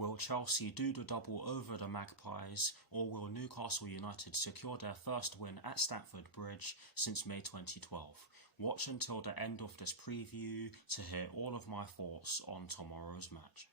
Will Chelsea do the double over the Magpies, or will Newcastle United secure their first win at Stamford Bridge since May 2012? Watch until the end of this preview to hear all of my thoughts on tomorrow's match.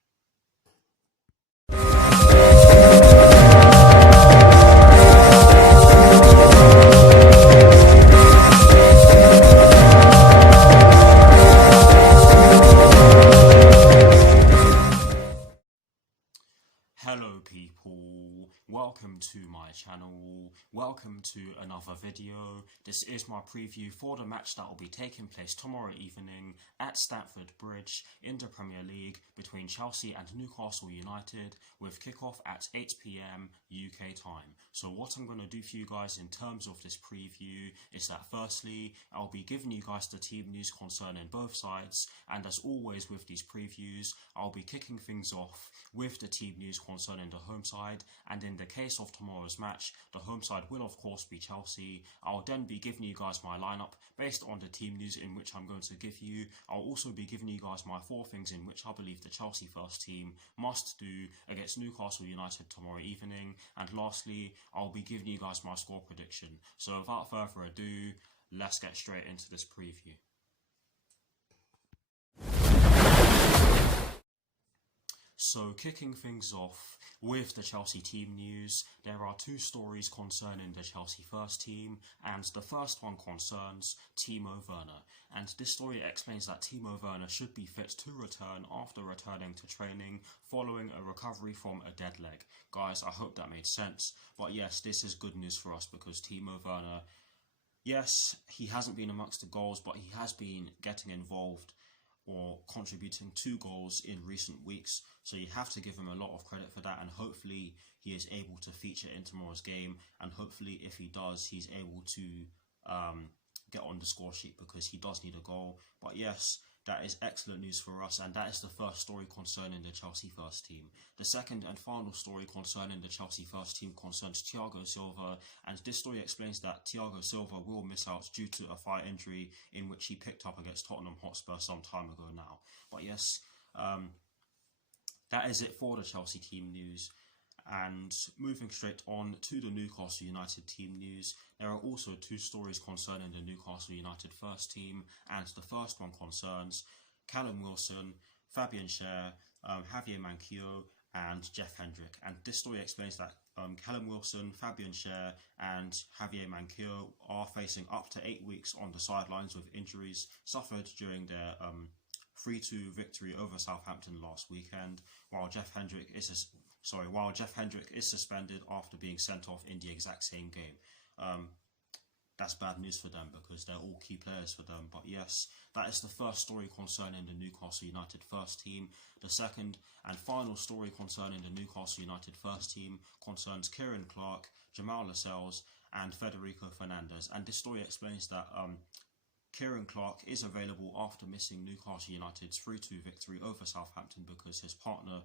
Hello people, welcome to my channel, welcome to another video. This is my preview for the match that will be taking place tomorrow evening at Stamford Bridge in the Premier League between Chelsea and Newcastle United, with kickoff at 8 PM UK time. So what I'm going to do for you guys in terms of this preview is that firstly, I'll be giving you guys the team news concerning both sides, and as always with these previews, I'll be kicking things off with the team news concerning the home side, and in the case of tomorrow's match, the home side will of course be Chelsea. I'll then be giving you guys my lineup based on the team news in which I'm going to give you. I'll also be giving you guys my 4 things in which I believe the Chelsea first team must do against Newcastle United tomorrow evening, and lastly, I'll be giving you guys my score prediction. So without further ado, let's get straight into this preview. So kicking things off with the Chelsea team news, there are 2 stories concerning the Chelsea first team, and the first one concerns Timo Werner, and this story explains that Timo Werner should be fit to return after returning to training following a recovery from a dead leg. Guys, I hope that made sense, but yes, this is good news for us because Timo Werner, yes, he hasn't been amongst the goals, but he has been getting involved or contributing 2 goals in recent weeks, so you have to give him a lot of credit for that, and hopefully he is able to feature in tomorrow's game, and hopefully if he does, he's able to get on the score sheet because he does need a goal. But yes, that is excellent news for us, and that is the first story concerning the Chelsea first team. The second and final story concerning the Chelsea first team concerns Thiago Silva, and this story explains that Thiago Silva will miss out due to a thigh injury in which he picked up against Tottenham Hotspur some time ago now. But yes, that is it for the Chelsea team news. And moving straight on to the Newcastle United team news, there are also 2 stories concerning the Newcastle United first team, and the first one concerns Callum Wilson, Fabian Schär, Javier Manquillo and Jeff Hendrick. And this story explains that Callum Wilson, Fabian Schär and Javier Manquillo are facing up to 8 weeks on the sidelines with injuries suffered during their 3-2 victory over Southampton last weekend, while Jeff Hendrick is suspended after being sent off in the exact same game. That's bad news for them because they're all key players for them. But yes, that is the first story concerning the Newcastle United first team. The second and final story concerning the Newcastle United first team concerns Kieran Clark, Jamal Lascelles and Federico Fernandez. And this story explains that Kieran Clark is available after missing Newcastle United's 3-2 victory over Southampton because his partner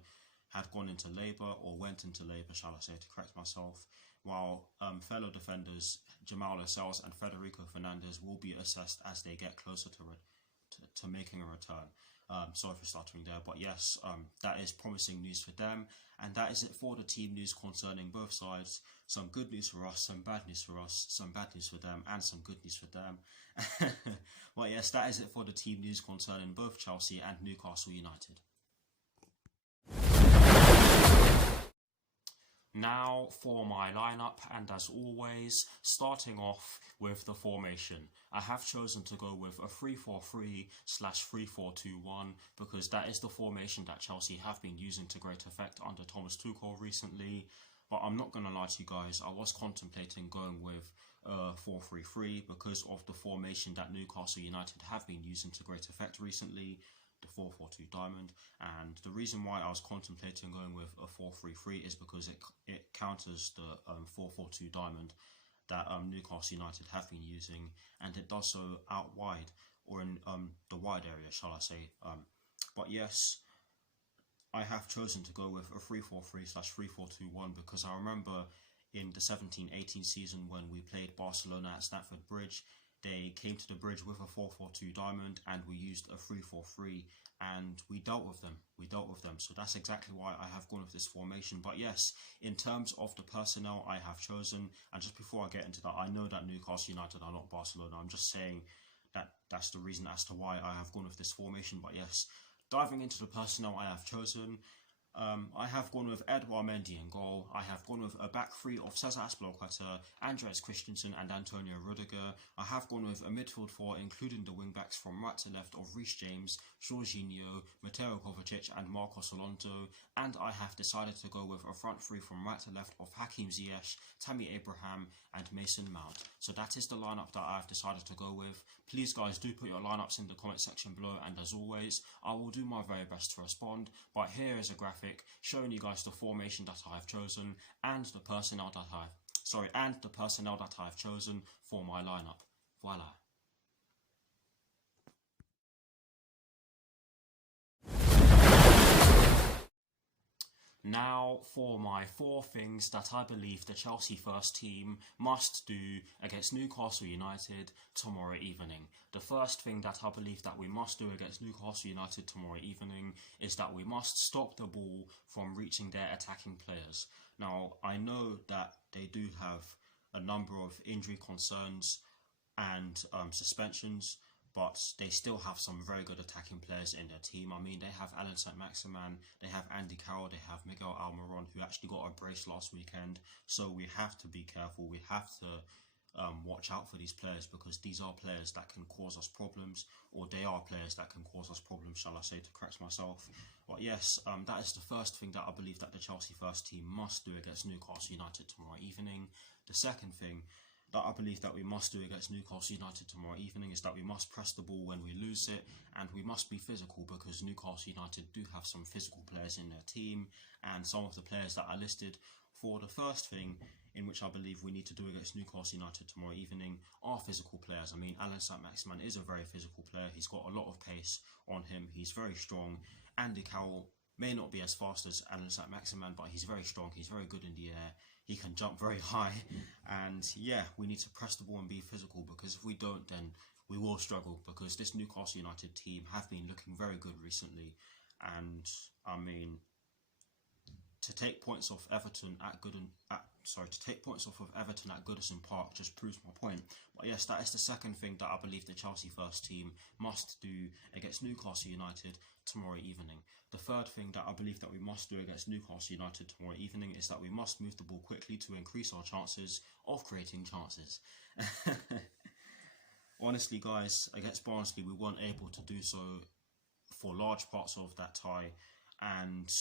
had gone into labour, or went into labour, shall I say, to correct myself, while fellow defenders Jamal Lascelles and Federico Fernandez will be assessed as they get closer to making a return. Sorry for stuttering there, but yes, that is promising news for them, and that is it for the team news concerning both sides. Some good news for us, some bad news for us, some bad news for them, and some good news for them. But yes, that is it for the team news concerning both Chelsea and Newcastle United. Now for my lineup, and as always, starting off with the formation. I have chosen to go with a 3-4-3/3-4-2-1 because that is the formation that Chelsea have been using to great effect under Thomas Tuchel recently. But I'm not going to lie to you guys, I was contemplating going with 4-3-3 because of the formation that Newcastle United have been using to great effect recently, the 4-4-2 diamond. And the reason why I was contemplating going with a 4-3-3 is because it counters the 4-4-2 diamond that Newcastle United have been using, and it does so out wide, or in the wide area, shall I say. But yes, I have chosen to go with a 3-4-3/3-4-2-1 because I remember in the 17-18 season when we played Barcelona at Stamford Bridge, they came to the bridge with a 4-4-2 diamond, and we used a 3-4-3, and we dealt with them. So that's exactly why I have gone with this formation. But yes, in terms of the personnel I have chosen, and just before I get into that, I know that Newcastle United are not Barcelona. I'm just saying that that's the reason as to why I have gone with this formation. But yes, diving into the personnel I have chosen, I have gone with Edouard Mendy in goal. I have gone with a back three of Cesar Azpilicueta, Andreas Christensen and Antonio Rudiger. I have gone with a midfield four, including the wing-backs from right to left of Reece James, Jorginho, Mateo Kovacic and Marcos Alonso. And I have decided to go with a front three from right to left of Hakim Ziyech, Tammy Abraham and Mason Mount. So that is the lineup that I have decided to go with. Please guys, do put your lineups in the comment section below, and as always, I will do my very best to respond. But here is a graphic showing you guys the formation that I have chosen and the personnel that I have chosen for my lineup. Voila. Now for my 4 things that I believe the Chelsea first team must do against Newcastle United tomorrow evening. The first thing that I believe that we must do against Newcastle United tomorrow evening is that we must stop the ball from reaching their attacking players. Now, I know that they do have a number of injury concerns and suspensions, but they still have some very good attacking players in their team. I mean, they have Alan Saint-Maximin, they have Andy Carroll, they have Miguel Almiron, who actually got a brace last weekend. So we have to be careful. We have to watch out for these players, because these are players that can cause us problems, or they are players that can cause us problems, shall I say, to correct myself. But yes, that is the first thing that I believe that the Chelsea first team must do against Newcastle United tomorrow evening. The second thing that I believe that we must do against Newcastle United tomorrow evening is that we must press the ball when we lose it, and we must be physical, because Newcastle United do have some physical players in their team, and some of the players that are listed for the first thing in which I believe we need to do against Newcastle United tomorrow evening are physical players. I mean, Alan Saint-Maximin is a very physical player. He's got a lot of pace on him. He's very strong. Andy Carroll may not be as fast as Alan Saint-Maximin, but he's very strong. He's very good in the air. He can jump very high. And yeah, we need to press the ball and be physical, because if we don't, then we will struggle, because this Newcastle United team have been looking very good recently. And I mean, to take points off Everton at Goodison Park just proves my point. But yes, that is the second thing that I believe the Chelsea first team must do against Newcastle United tomorrow evening. The third thing that I believe that we must do against Newcastle United tomorrow evening is that we must move the ball quickly to increase our chances of creating chances. Honestly guys, against Barnsley we weren't able to do so for large parts of that tie, and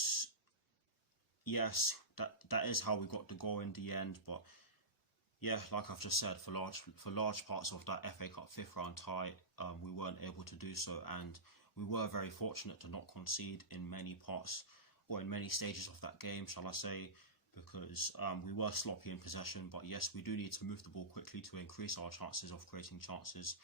yes, that is how we got the goal in the end. But yeah, like I've just said, for large parts of that FA Cup 5th round tie, we weren't able to do so, and we were very fortunate to not concede in many parts, or in many stages of that game, shall I say, because we were sloppy in possession. But yes, we do need to move the ball quickly to increase our chances of creating chances,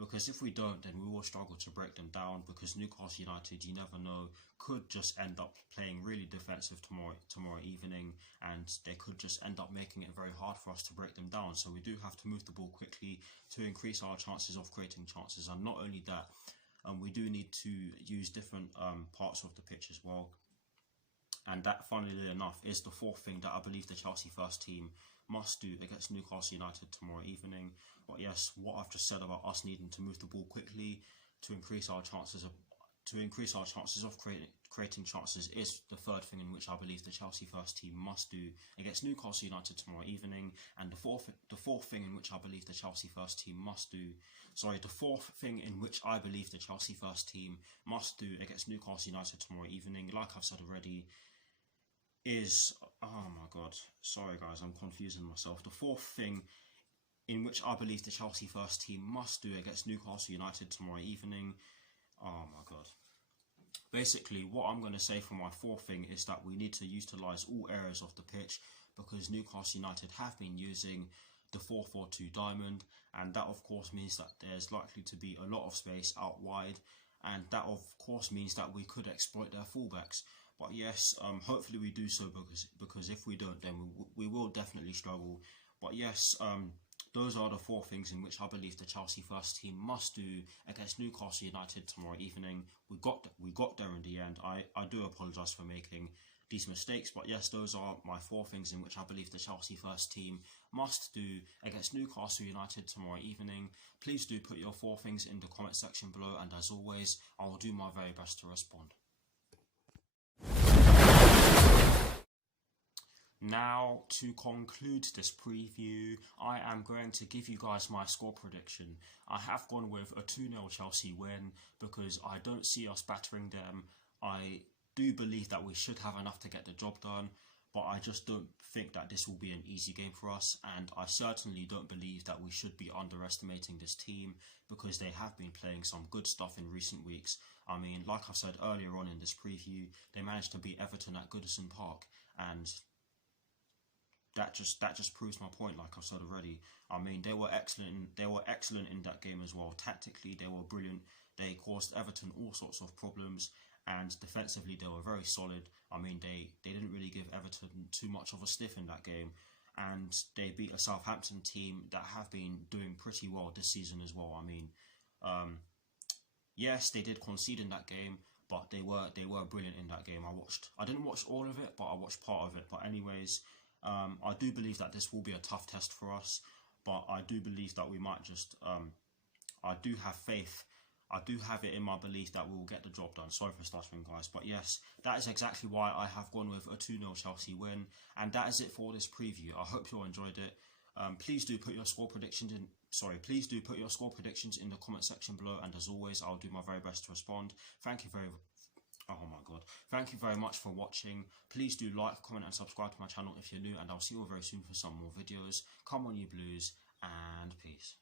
because if we don't, then we will struggle to break them down, because Newcastle United, you never know, could just end up playing really defensive tomorrow evening, and they could just end up making it very hard for us to break them down. So we do have to move the ball quickly to increase our chances of creating chances. And not only that, we do need to use different parts of the pitch as well. And that, funnily enough, is the fourth thing that I believe the Chelsea first team must do against Newcastle United tomorrow evening. But yes, what I've just said about us needing to move the ball quickly to increase our chances of creating chances is the third thing in which I believe the Chelsea first team must do against Newcastle United tomorrow evening. And the fourth thing in which I believe the Chelsea first team must do, the fourth thing in which I believe the Chelsea first team must do against Newcastle United tomorrow evening, like I've said already, is, oh my god, sorry guys, I'm confusing myself. The fourth thing in which I believe the Chelsea first team must do against Newcastle United tomorrow evening, oh my god. Basically, what I'm going to say for my fourth thing is that we need to utilise all areas of the pitch, because Newcastle United have been using the 4-4-2 diamond, and that of course means that there's likely to be a lot of space out wide, and that of course means that we could exploit their fullbacks. But yes, hopefully we do so, because if we don't, then we will definitely struggle. But yes, those are the 4 things in which I believe the Chelsea first team must do against Newcastle United tomorrow evening. We got there in the end. I do apologise for making these mistakes, but yes, those are my 4 things in which I believe the Chelsea first team must do against Newcastle United tomorrow evening. Please do put your 4 things in the comment section below, and as always, I will do my very best to respond. Now, to conclude this preview, I am going to give you guys my score prediction. I have gone with a 2-0 Chelsea win because I don't see us battering them. I do believe that we should have enough to get the job done, but I just don't think that this will be an easy game for us, and I certainly don't believe that we should be underestimating this team because they have been playing some good stuff in recent weeks. I mean, like I said earlier on in this preview, they managed to beat Everton at Goodison Park, and that just proves my point, like I've said already. I mean, they were excellent in that game as well. Tactically, they were brilliant. They caused Everton all sorts of problems, and defensively they were very solid. I mean, they didn't really give Everton too much of a sniff in that game, and they beat a Southampton team that have been doing pretty well this season as well. I mean, yes, they did concede in that game, but they were brilliant in that game. I didn't watch all of it, but I watched part of it. But anyways, I do believe that this will be a tough test for us, but I do believe that we might just, I do have faith. I do have it in my belief that we will get the job done. Sorry for stuttering, guys. But yes, that is exactly why I have gone with a 2-0 Chelsea win. And that is it for this preview. I hope you all enjoyed it. Please do put your score predictions in. Please do put your score predictions in the comment section below. And as always, I'll do my very best to respond. Thank you very much for watching. Please do like, comment and subscribe to my channel if you're new, and I'll see you all very soon for some more videos. Come on you Blues, and peace.